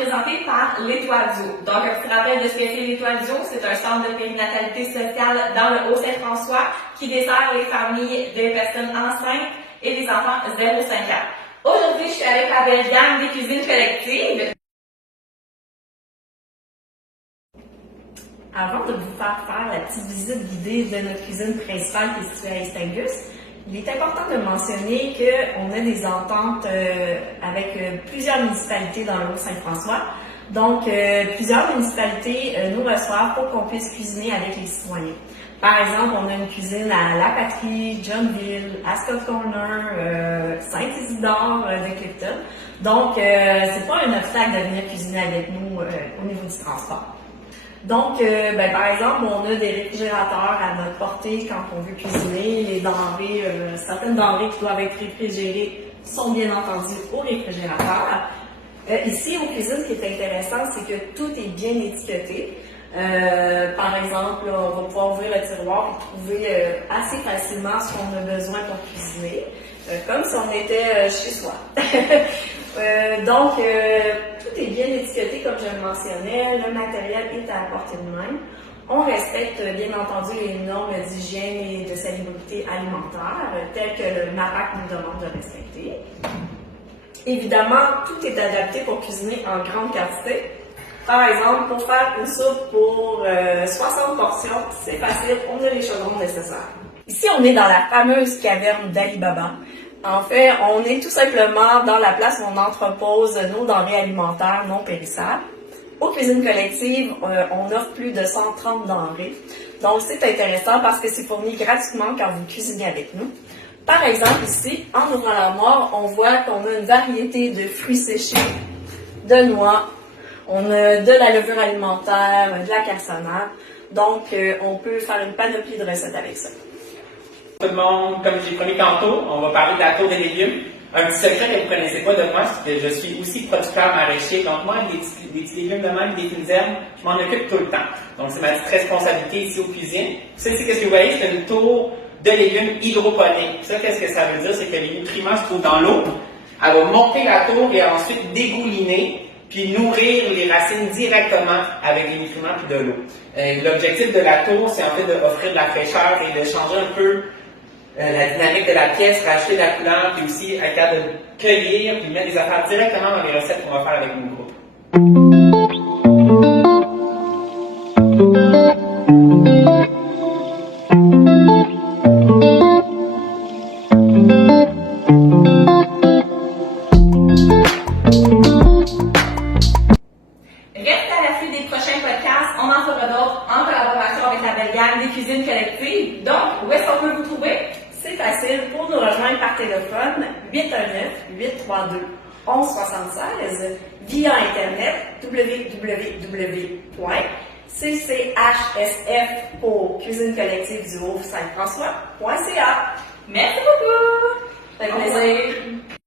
présenté par l'Étoile du Haut. Donc, un petit rappel de ce que c'est l'Étoile du Haut, c'est un centre de périnatalité sociale dans le Haut-Saint-François qui dessert les familles de personnes enceintes et des enfants 0-5 ans. Aujourd'hui, je suis avec la belle gang des cuisines collectives. Avant de vous faire la petite visite guidée de notre cuisine principale qui est située à Estingus, il est important de mentionner qu'on a des ententes avec plusieurs municipalités dans le Haut-Saint-François. Donc, plusieurs municipalités nous reçoivent pour qu'on puisse cuisiner avec les citoyens. Par exemple, on a une cuisine à La Patrie, Johnville, Ascot Corner, Saint-Isidore de Clifton. Donc, c'est pas un obstacle de venir cuisiner avec nous au niveau du transport. Donc, par exemple, on a des réfrigérateurs à notre portée quand on veut cuisiner. Les denrées, certaines denrées qui doivent être réfrigérées sont bien entendu au réfrigérateur. Ici, aux cuisines, ce qui est intéressant, c'est que tout est bien étiqueté. Par exemple, là, on va pouvoir ouvrir le tiroir et trouver assez facilement ce qu'on a besoin pour cuisiner, comme si on était chez soi. Donc, tout est bien étiqueté, comme je le mentionnais. Le matériel est à la portée de main. On respecte, bien entendu, les normes d'hygiène et de salubrité alimentaire, telles que le MAPAC nous demande de respecter. Évidemment, tout est adapté pour cuisiner en grande quantité. Par exemple, pour faire une soupe pour 60 portions, c'est facile, on a les chaudrons nécessaires. Ici, on est dans la fameuse caverne d'Ali Baba. En fait, on est tout simplement dans la place où on entrepose nos denrées alimentaires non périssables. Aux cuisines collectives, on offre plus de 130 denrées. Donc, c'est intéressant parce que c'est fourni gratuitement quand vous cuisinez avec nous. Par exemple, ici, en ouvrant l'armoire, on voit qu'on a une variété de fruits séchés, de noix, on a de la levure alimentaire, de la cassonade. Donc, on peut faire une panoplie de recettes avec ça. Tout le monde, comme j'ai promis tantôt, on va parler de la tour des légumes. Un petit secret que vous ne connaissez pas de moi, c'est que je suis aussi producteur maraîcher. Donc moi, des petits légumes de même, des fines herbes, je m'en occupe tout le temps. Donc c'est ma petite responsabilité ici aux cuisines. Ça ici, qu'est-ce que vous voyez? C'est une tour de légumes hydroponiques. Ça, qu'est-ce que ça veut dire? C'est que les nutriments se trouvent dans l'eau. Elle va monter la tour et ensuite dégouliner, puis nourrir les racines directement avec les nutriments puis de l'eau. L'objectif de la tour, c'est en fait d'offrir de la fraîcheur et de changer un peu la dynamique de la pièce, rajouter de la couleur, puis aussi être capable de cueillir, puis mettre des affaires directement dans les recettes qu'on va faire avec mon groupe. Reste à l'affût des prochains podcasts, on en fera d'autres en collaboration avec la belle gang des cuisines collectives. Donc, où est-ce qu'on peut vous trouver? C'est facile, pour nous rejoindre par téléphone, 819-832-1176, via Internet, www.cchsf pour Cuisine collective du Haut-Saint-François.ca. Merci beaucoup! Ça fait plaisir!